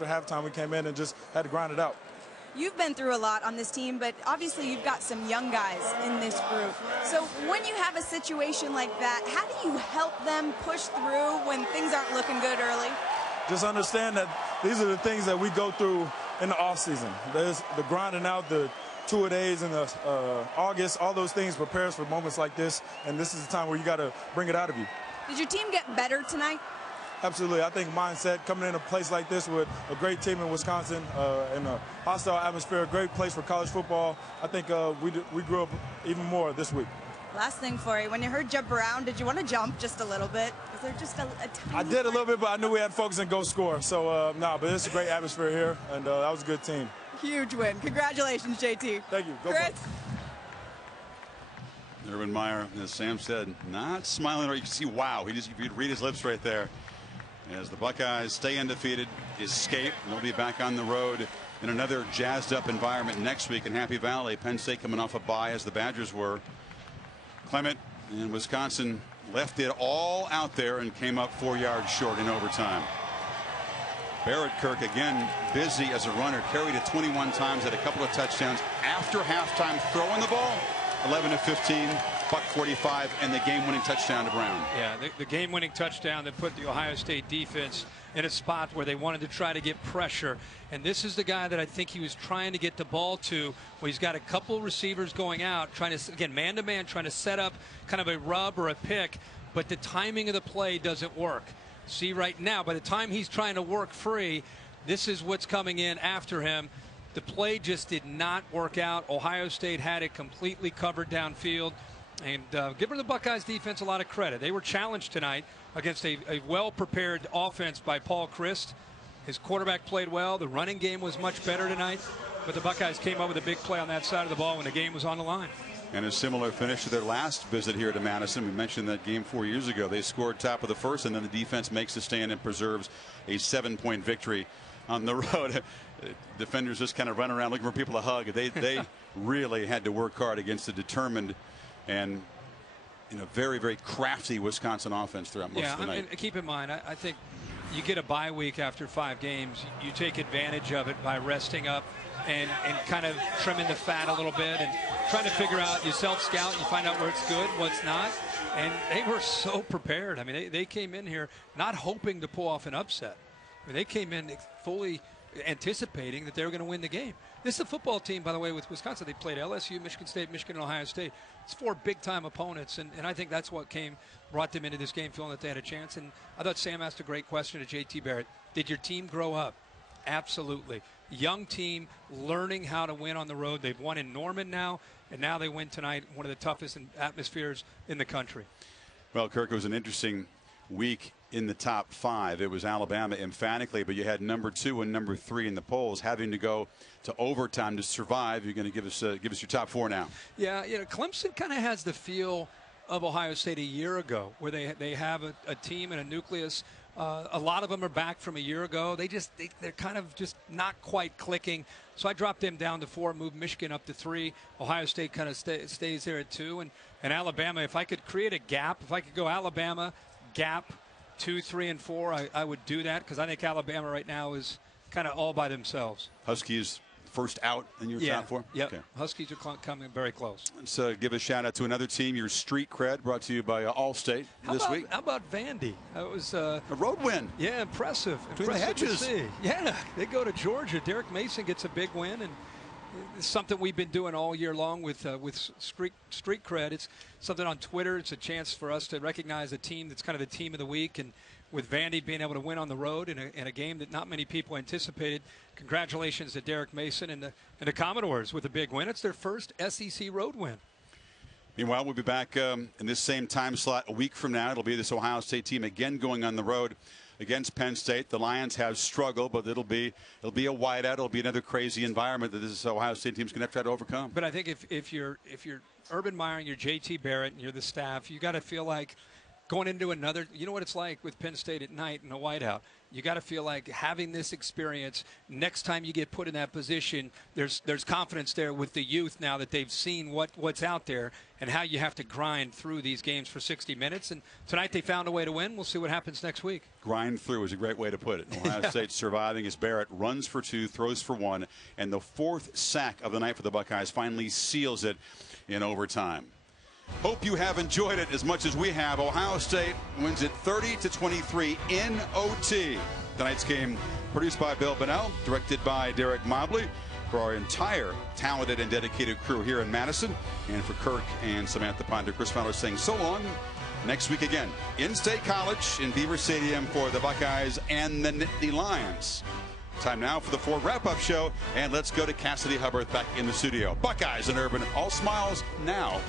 after halftime, we came in and just had to grind it out. You've been through a lot on this team, but obviously you've got some young guys in this group. So when you have a situation like that, how do you help them push through when things aren't looking good early? Just understand that these are the things that we go through in the off season. There's the grinding out, the two-a-days in the August, all those things prepare us for moments like this, and this is the time where you got to bring it out of you. Did your team get better tonight? Absolutely. I think mindset, coming in a place like this with a great team in Wisconsin, in a hostile atmosphere, a great place for college football, I think we grew up even more this week. Last thing for you, when you heard jump around, did you want to jump just a little bit? Was there just a tiny I did a little bit, but I knew we had to focus and go score. So, but it's a great atmosphere here, and that was a good team. Huge win. Congratulations, JT. Thank you. Go Chris. Urban Meyer, as Sam said, not smiling. You can see, wow, if you'd read his lips right there. As the Buckeyes stay undefeated, escape, and they'll be back on the road in another jazzed-up environment next week in Happy Valley. Penn State coming off a bye, as the Badgers were. Clement and Wisconsin left it all out there and came up 4 yards short in overtime. Barrett Kirk again busy as a runner, carried it 21 times, had a couple of touchdowns after halftime, throwing the ball 11 of 15, buck 45, and the game-winning touchdown to Brown. Yeah, the game-winning touchdown that put the Ohio State defense in a spot where they wanted to try to get pressure. And this is the guy that I think he was trying to get the ball to, where he's got a couple receivers going out, trying to, again, man-to-man, trying to set up kind of a rub or a pick, but the timing of the play doesn't work. See right now, by the time he's trying to work free, this is what's coming in after him. The play just did not work out. Ohio State had it completely covered downfield. And giving the Buckeyes defense a lot of credit. They were challenged tonight against a well-prepared offense by Paul Christ. His quarterback played well. The running game was much better tonight. But the Buckeyes came up with a big play on that side of the ball when the game was on the line. And a similar finish to their last visit here to Madison. We mentioned that game 4 years ago. They scored top of the first, and then the defense makes the stand and preserves a 7-point victory on the road. Defenders just kind of run around looking for people to hug. They really had to work hard against a determined and very, very crafty Wisconsin offense throughout most of the night. And keep in mind, I think you get a bye week after 5 games. You take advantage of it by resting up and kind of trimming the fat a little bit and trying to figure out, you self-scout, you find out where it's good, what's not. And they were so prepared. I mean, they came in here not hoping to pull off an upset. I mean, they came in fully anticipating that they were going to win the game. This is a football team, by the way, with Wisconsin. They played LSU, Michigan State, Michigan, and Ohio State. It's 4 big-time opponents, and I think that's what brought them into this game, feeling that they had a chance. And I thought Sam asked a great question to JT Barrett. Did your team grow up? Absolutely. Young team learning how to win on the road. They've won in Norman now, and now they win tonight, one of the toughest atmospheres in the country. Well, Kirk, it was an interesting week in the top 5. It was Alabama emphatically, but you had number 2 and number 3 in the polls having to go to overtime to survive. You're going to give us your top 4 now. Yeah, Clemson kind of has the feel of Ohio State a year ago, where they have a team and a nucleus. A lot of them are back from a year ago. They're kind of just not quite clicking. So I dropped them down to 4, moved Michigan up to 3. Ohio State kind of stays there at 2, and Alabama. If I could create a gap, if I could go Alabama gap 2, 3, and 4, I would do that, because I think Alabama right now is kind of all by themselves. Huskies first out in your top 4? Yeah, okay. Huskies are coming very close. Let's give a shout out to another team, your Street Cred, brought to you by Allstate this week. How about Vandy? That was a road win. Yeah, impressive. Between the hedges. Yeah, they go to Georgia. Derek Mason gets a big win, and it's something we've been doing all year long with Street Cred. It's something on Twitter. It's a chance for us to recognize a team that's kind of the team of the week, and with Vandy being able to win on the road in a game that not many people anticipated. Congratulations to Derek Mason and the Commodores with a big win. It's their first SEC road win. Meanwhile, we'll be back in this same time slot a week from now. It'll be this Ohio State team again going on the road against Penn State. The Lions have struggled, but it'll be a whiteout. It'll be another crazy environment that this Ohio State team's going to have to try to overcome. But I think if you're Urban Meyer and you're JT Barrett and you're the staff, you got to feel like going into another, you know what it's like with Penn State at night in a whiteout. You got to feel like having this experience, next time you get put in that position, there's confidence there with the youth now that they've seen what's out there and how you have to grind through these games for 60 minutes. And tonight they found a way to win. We'll see what happens next week. Grind through is a great way to put it. Ohio State surviving as Barrett runs for 2, throws for 1, and the 4th sack of the night for the Buckeyes finally seals it in overtime. Hope you have enjoyed it as much as we have. Ohio State wins it 30-23 in OT. Tonight's game produced by Bill Bonnell, directed by Derek Mobley. For our entire talented and dedicated crew here in Madison, and for Kirk and Samantha Ponder, Chris Fowler saying so long. Next week again, in-state college in Beaver Stadium for the Buckeyes and the Nittany Lions. Time now for the Ford Wrap-Up Show, and let's go to Cassidy Hubbard back in the studio. Buckeyes and Urban, all smiles now.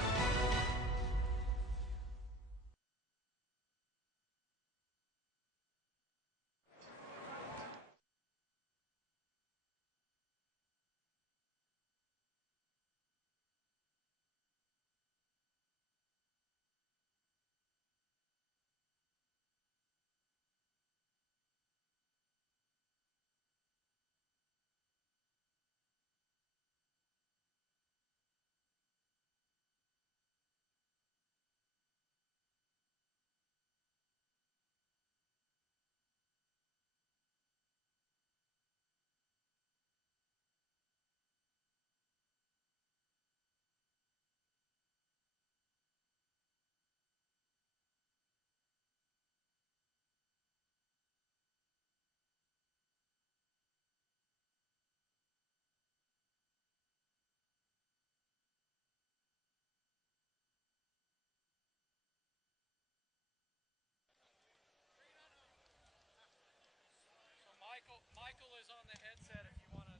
Michael is on the headset if you want to.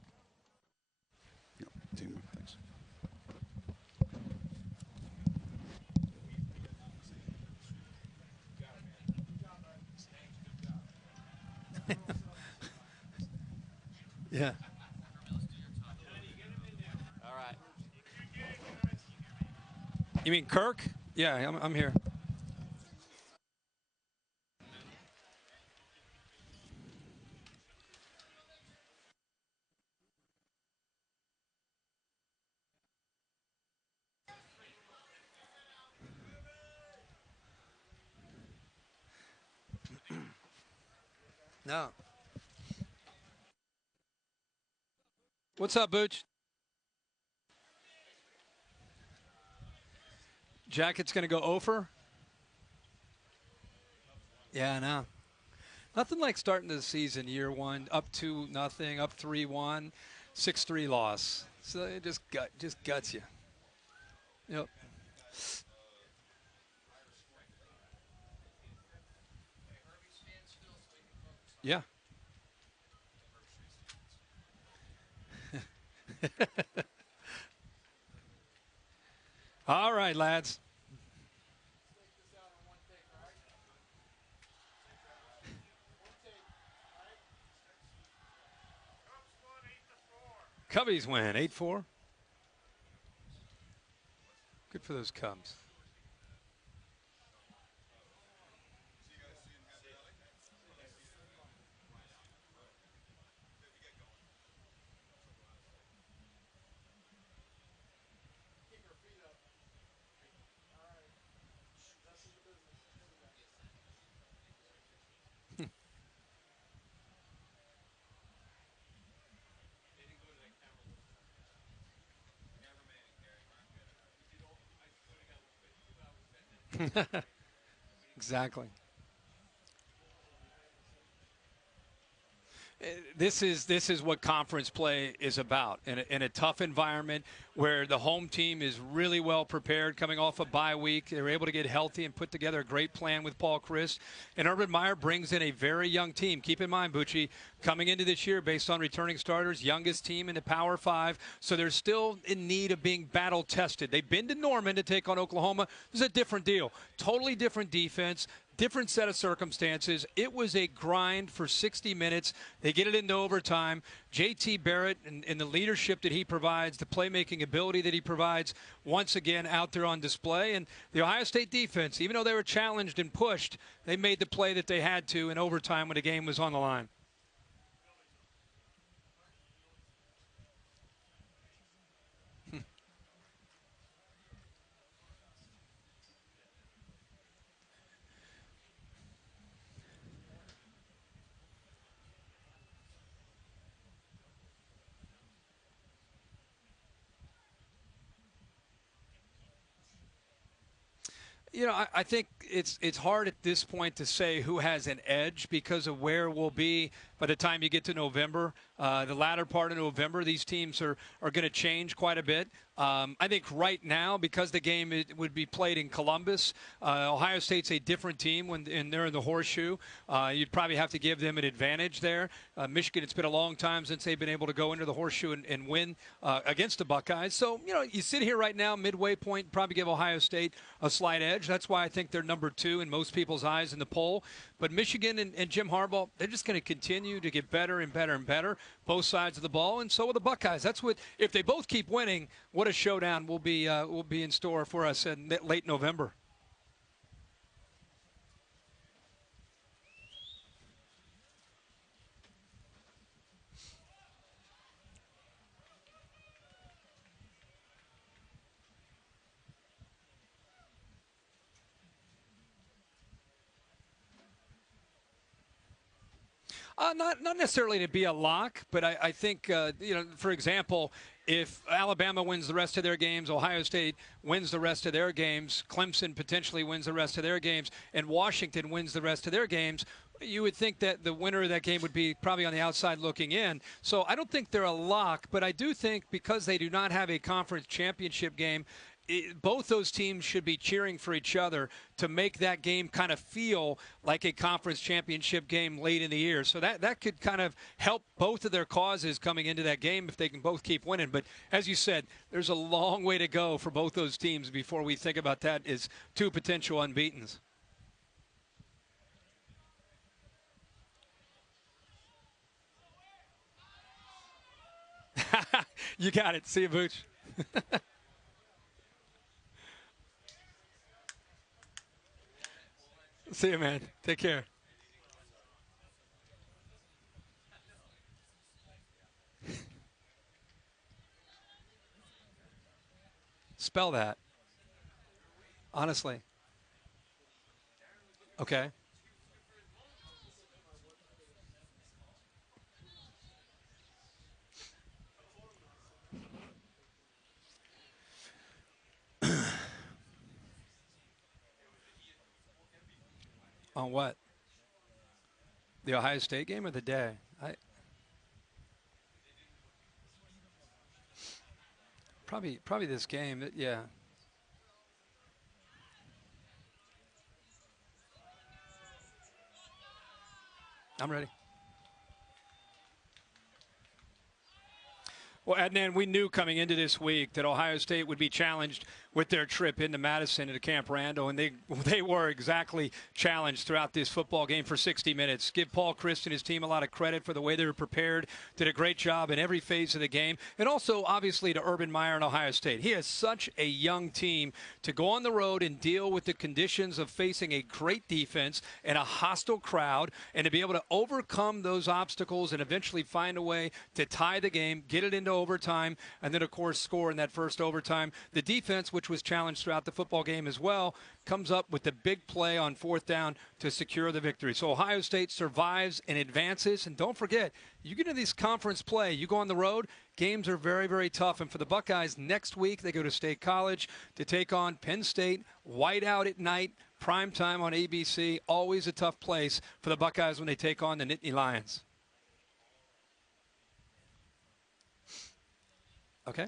Yep, teamwork, thanks. Yeah. All right. You mean Kirk? Yeah, I'm here. No. What's up, Booch? Jacket's going to go over? Yeah, I know. Nothing like starting the season year one, up 2-0, up 3-1, 6-3 loss. So it just guts you. Yep. Yeah. All right, lads. Cubbies win 8-4. Good for those Cubs. Exactly. This is what conference play is about in a tough environment where the home team is really well prepared coming off a bye week. They were able to get healthy and put together a great plan with Paul Chryst. And Urban Meyer brings in a very young team. Keep in mind, Bucci, coming into this year based on returning starters, youngest team in the Power 5. So they're still in need of being battle tested. They've been to Norman to take on Oklahoma. This is a different deal. Totally different defense. different set of circumstances. It was a grind for 60 minutes. They get it into overtime. J.T. Barrett and the leadership that he provides, the playmaking ability that he provides, once again out there on display. And the Ohio State defense, even though they were challenged and pushed, they made the play that they had to in overtime when the game was on the line. You know, I think it's hard at this point to say who has an edge because of where we'll be by the time you get to November. The latter part of November, these teams are going to change quite a bit. I think right now, because the game would be played in Columbus, Ohio State's a different team when they're in the horseshoe. You'd probably have to give them an advantage there. Michigan, it's been a long time since they've been able to go into the horseshoe and win against the Buckeyes. So, you know, you sit here right now, midway point, probably give Ohio State a slight edge. That's why I think they're number 2 in most people's eyes in the poll. But Michigan and Jim Harbaugh, they're just going to continue to get better and better and better, both sides of the ball, and so will the Buckeyes. That's what, if they both keep winning, what a showdown will be in store for us in late November. Not necessarily to be a lock, but I think, you know, for example, if Alabama wins the rest of their games, Ohio State wins the rest of their games, Clemson potentially wins the rest of their games, and Washington wins the rest of their games, you would think that the winner of that game would be probably on the outside looking in. So I don't think they're a lock, but I do think because they do not have a conference championship game, both those teams should be cheering for each other to make that game kind of feel like a conference championship game late in the year. So that could kind of help both of their causes coming into that game if they can both keep winning. But as you said, there's a long way to go for both those teams before we think about that as 2 potential unbeatens. You got it. See you, Booch. See you, man. Take care. Spell that. Honestly. Okay. On what? The Ohio State game or the day? Probably this game. Yeah. I'm ready. Well, Adnan, we knew coming into this week that Ohio State would be challenged with their trip into Madison and to Camp Randall, and they were exactly challenged throughout this football game for 60 minutes. Give Paul Chryst and his team a lot of credit for the way they were prepared, did a great job in every phase of the game, and also obviously to Urban Meyer and Ohio State. He has such a young team to go on the road and deal with the conditions of facing a great defense and a hostile crowd, and to be able to overcome those obstacles and eventually find a way to tie the game, get it into overtime, and then of course score in that first overtime. The defense, which was challenged throughout the football game as well, comes up with the big play on 4th down to secure the victory. So Ohio State survives and advances. And don't forget, you get into this conference play, you go on the road, games are very, very tough. And for the Buckeyes, next week they go to State College to take on Penn State, whiteout at night, prime time on ABC. Always a tough place for the Buckeyes when they take on the Nittany Lions. Okay.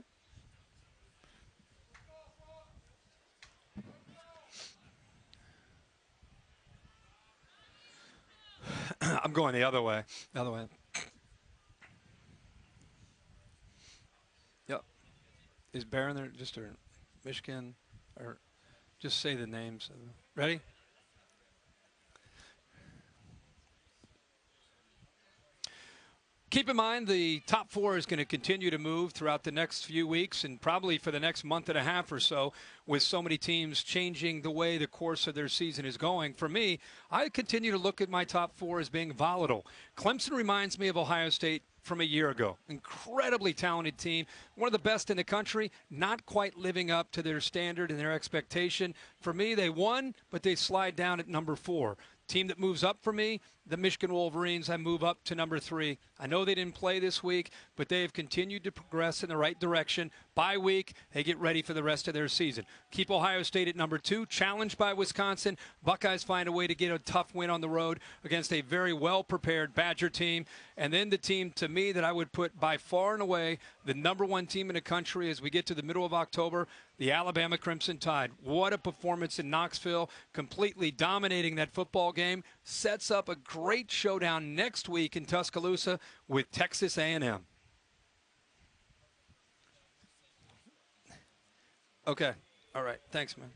I'm going the other way. The other way. Yep. Is Barron there? Just or Michigan, or just say the names. Ready? Keep in mind the top four is going to continue to move throughout the next few weeks and probably for the next month and a half or so, with so many teams changing the way the course of their season is going. For me, I continue to look at my top four as being volatile. Clemson reminds me of Ohio State from a year ago. Incredibly talented team, one of the best in the country, not quite living up to their standard and their expectation. For me, they won, but they slide down at number 4. Team that moves up for me, the Michigan Wolverines, I move up to number 3. I know they didn't play this week, but they have continued to progress in the right direction. Bye week, they get ready for the rest of their season. Keep Ohio State at number 2, challenged by Wisconsin. Buckeyes find a way to get a tough win on the road against a very well-prepared Badger team. And then the team, to me, that I would put by far and away the number 1 team in the country as we get to the middle of October, the Alabama Crimson Tide. What a performance in Knoxville, completely dominating that football game. Sets up a great showdown next week in Tuscaloosa with Texas A&M. Okay. All right. Thanks, man.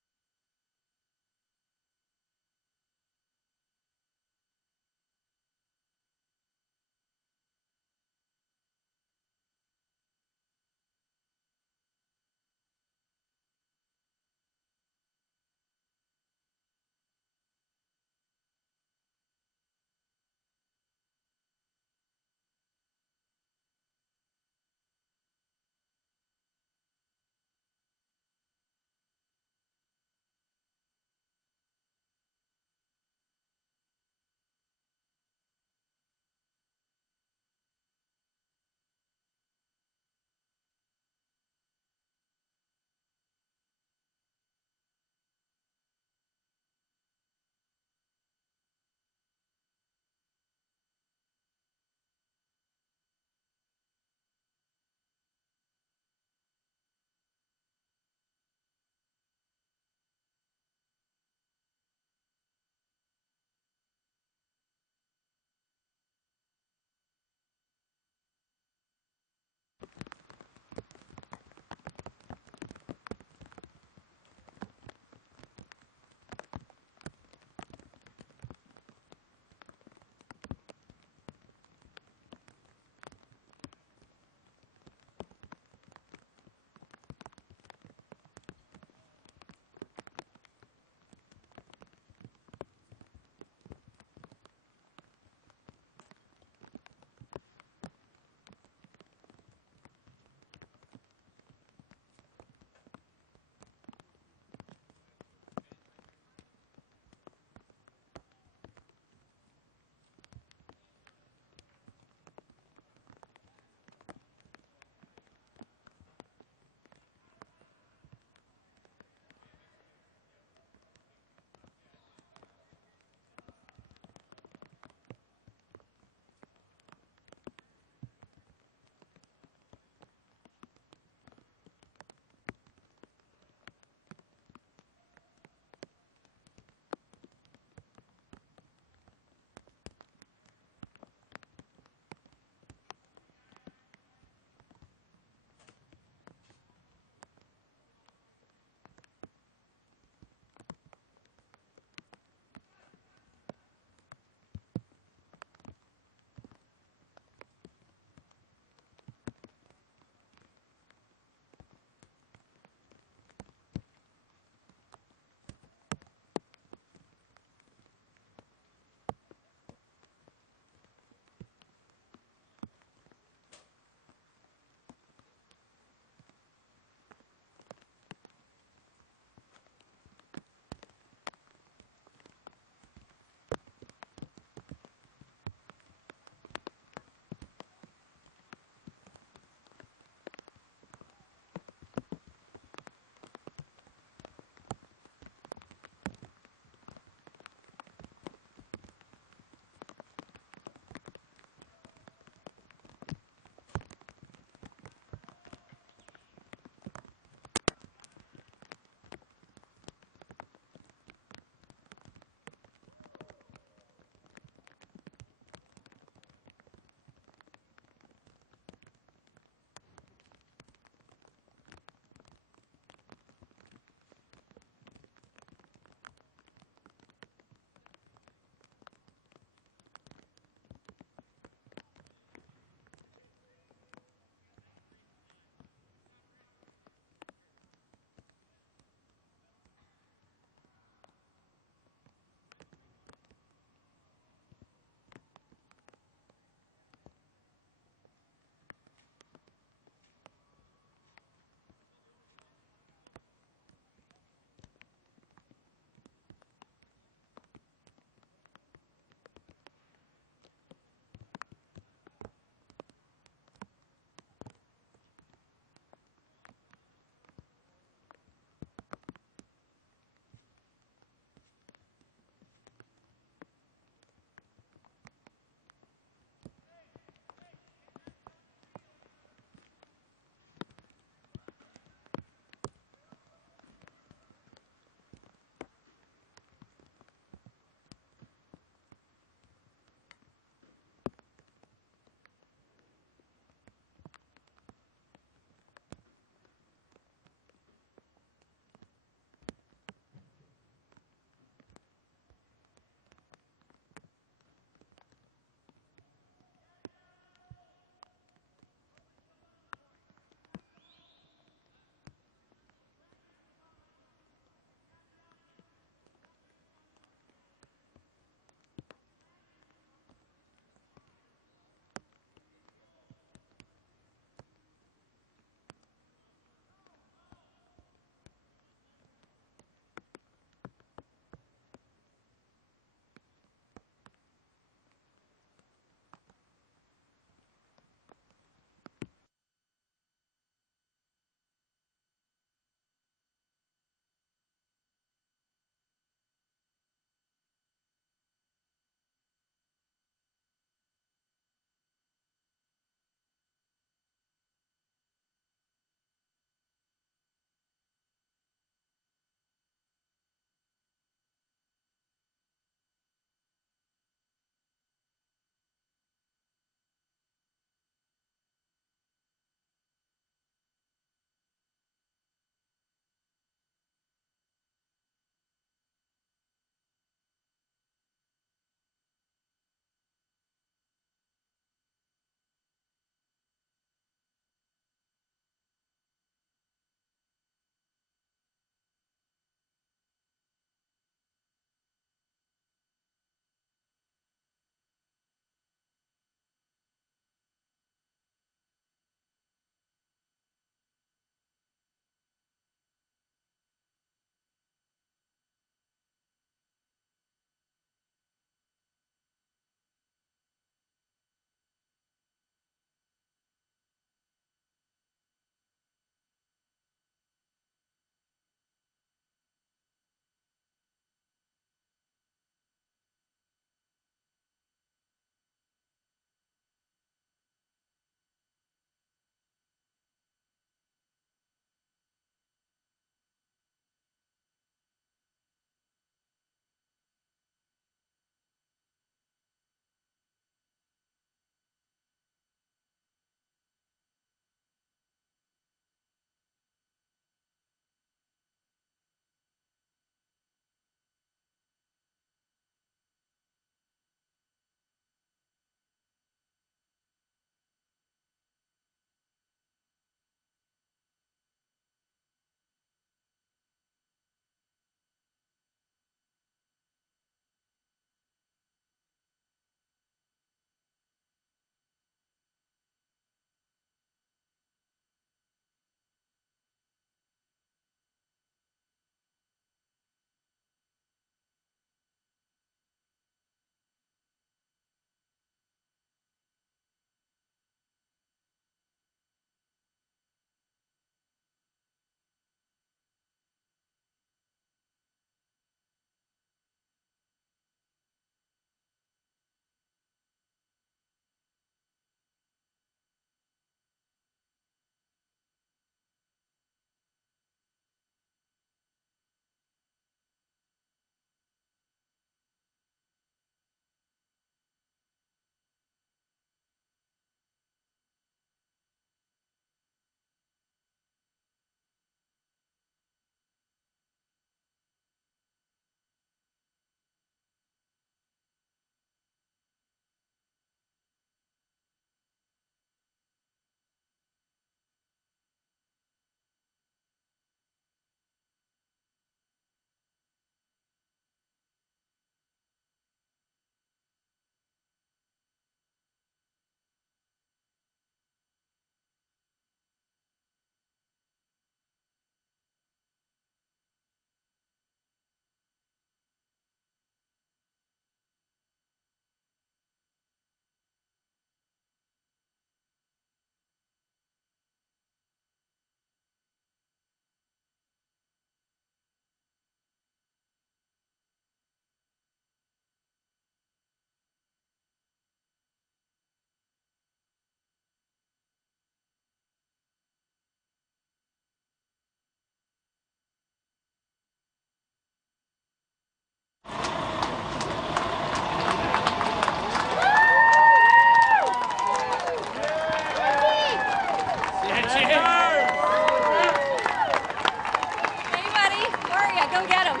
Yeah, go get them.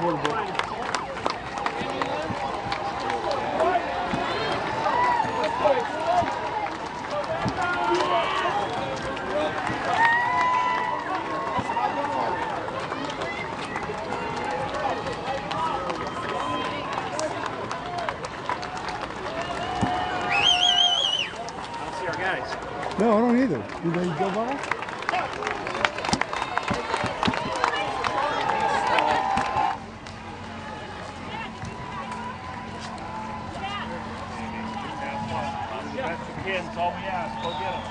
No, I don't either. You ready to go by? That's the kids. All we ask. Go get them.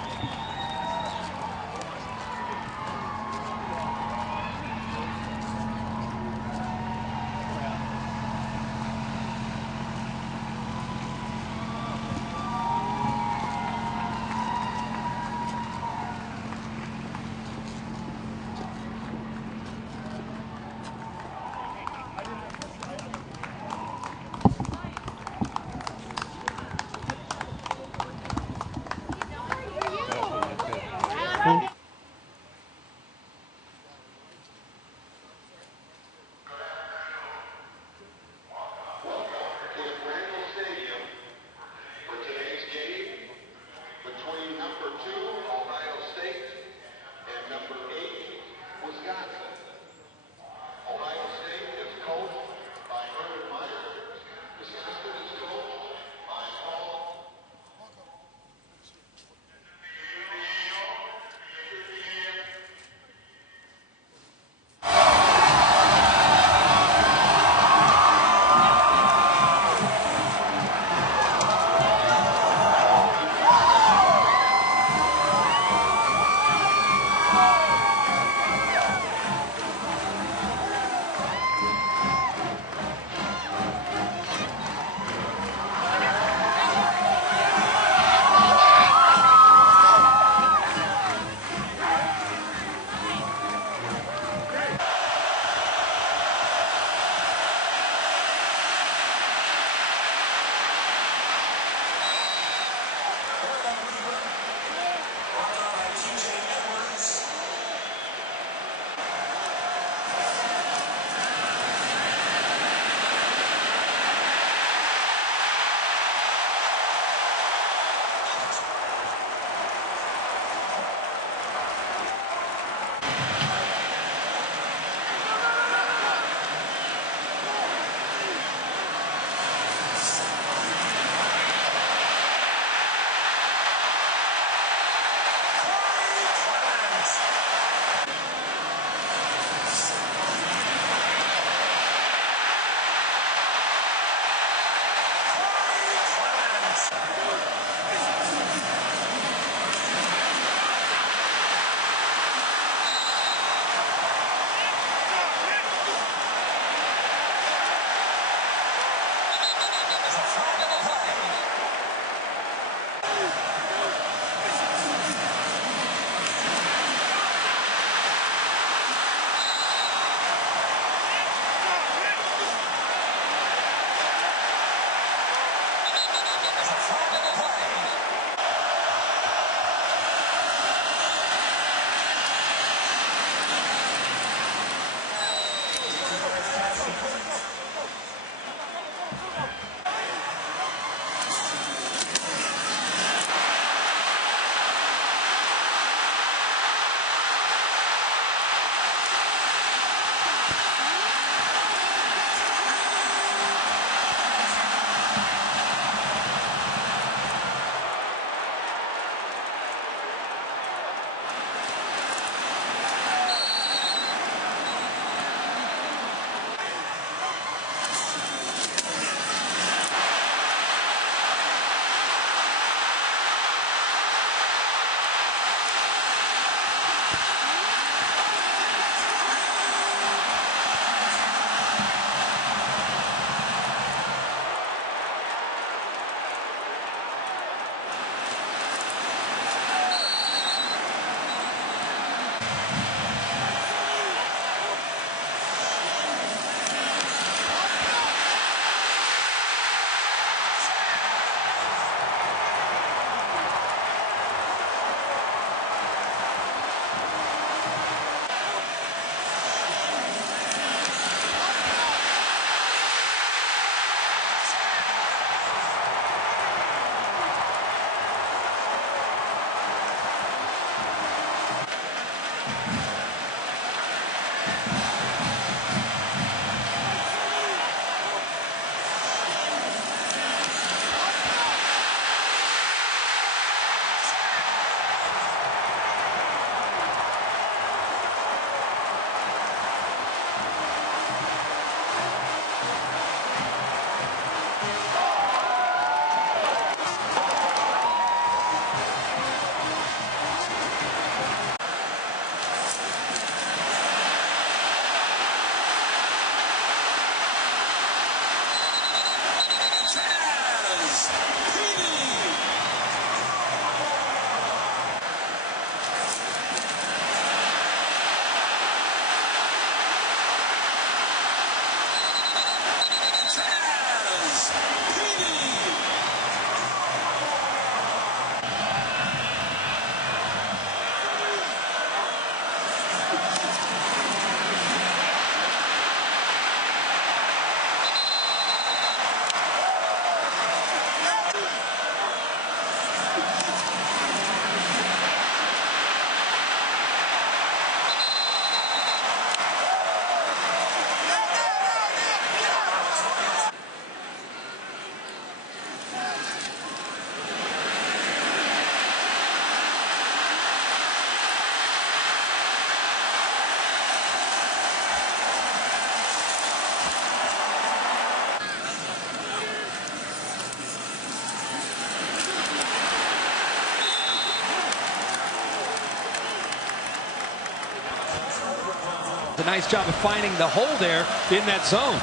A nice job of finding the hole there in that zone.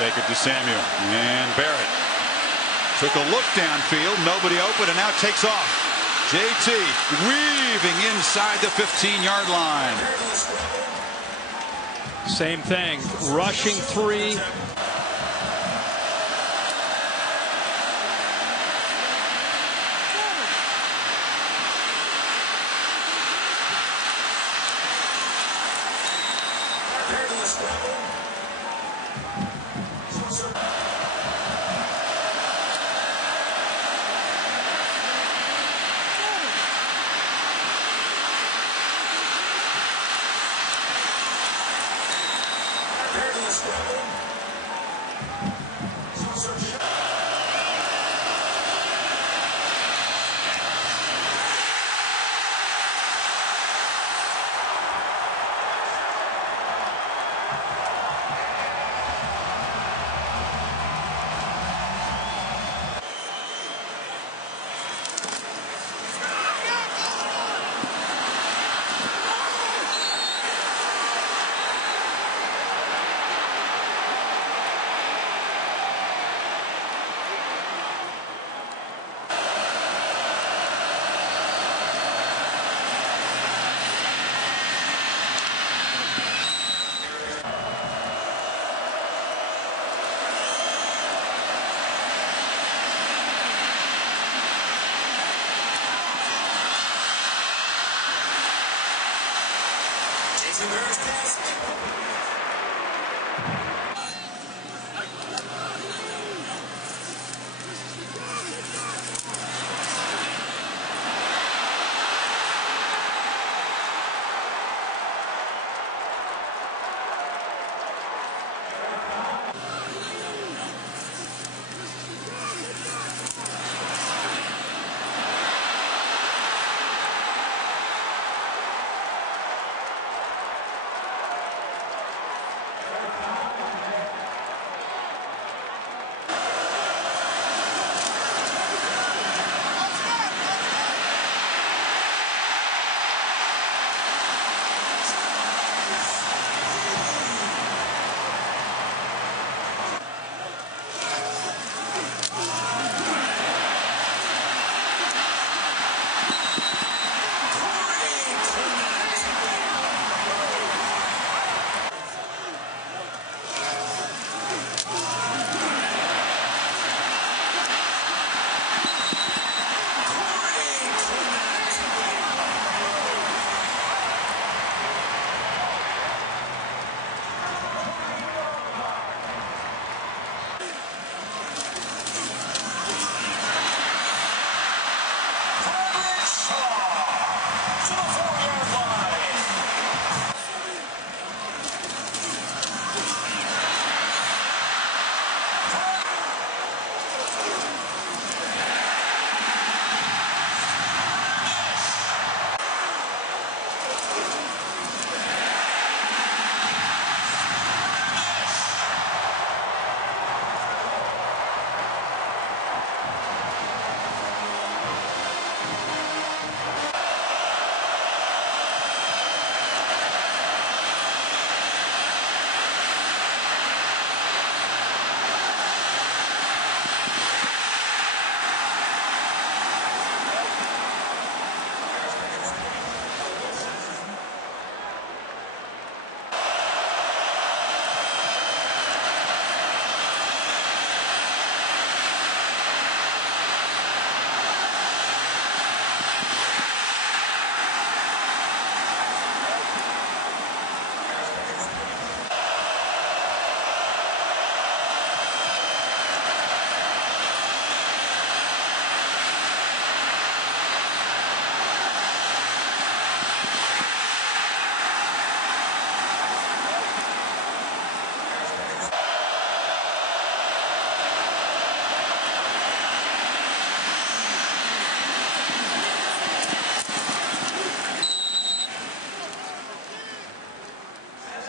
Take it to Samuel, and Barrett took a look downfield, nobody open, and now takes off. JT weaving inside the 15-yard line. Same thing, rushing three.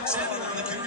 Seven on the carry.